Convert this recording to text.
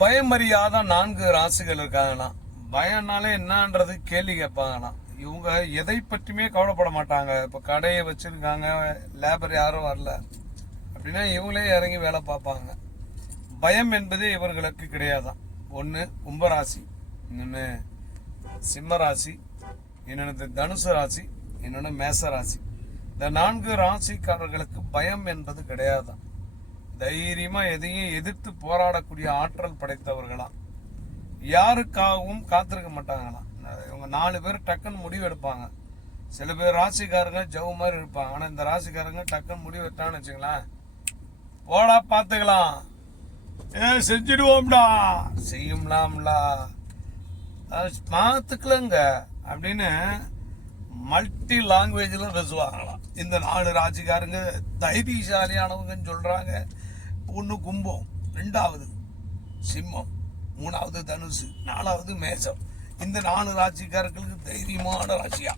பயம் அறியாத 4 ராசிகள் இருக்காங்கண்ணா. பயம்னாலே என்னன்றது கேள்வி கேட்பாங்கண்ணா. இவங்க எதை பற்றியுமே கவலைப்பட மாட்டாங்க. இப்ப கடையை வச்சிருக்காங்க, லேபர் யாரும் வரல அப்படின்னா இவங்களே இறங்கி வேலை பார்ப்பாங்க. பயம் என்பது இவர்களுக்கு கிடையாதான். ஒன்று கும்பராசி, இன்னொன்று சிம்ம ராசி, இன்னொன்று தனுசு ராசி, இன்னொன்று மேச ராசி. இந்த 4 ராசிக்காரர்களுக்கு பயம் என்பது கிடையாதான். தைரியமா எதையும் எதிர்த்து போராடக்கூடிய ஆற்றல் படைத்தவர்களா. யாருக்காகவும் காத்திருக்க மாட்டாங்களாம். இவங்க 4 பேர் டக்குன்னு முடிவு எடுப்பாங்க. சில பேர் ராசிக்காரங்க ஜவு மாதிரி இருப்பாங்க. ஆனா இந்த ராசிக்காரங்க டக்குன்னு முடிவு எடுத்தான்னு வச்சுங்களேன், போடா பாத்துக்கலாம், செஞ்சிடுவோம்டா, செய்யும்லாம்ல, பார்த்துக்கலங்க அப்படின்னு மல்டி லாங்குவேஜ்ல பேசுவாங்களாம். இந்த 4 ராசிக்காரங்க தைரியசாலியானவங்கன்னு சொல்றாங்க. ஒன்று கும்பம், 2வது சிம்மம், 3வது தனுசு, 4வது மேசம். இந்த 4 ராசிக்காரர்களுக்கு தைரியமான ராசியா.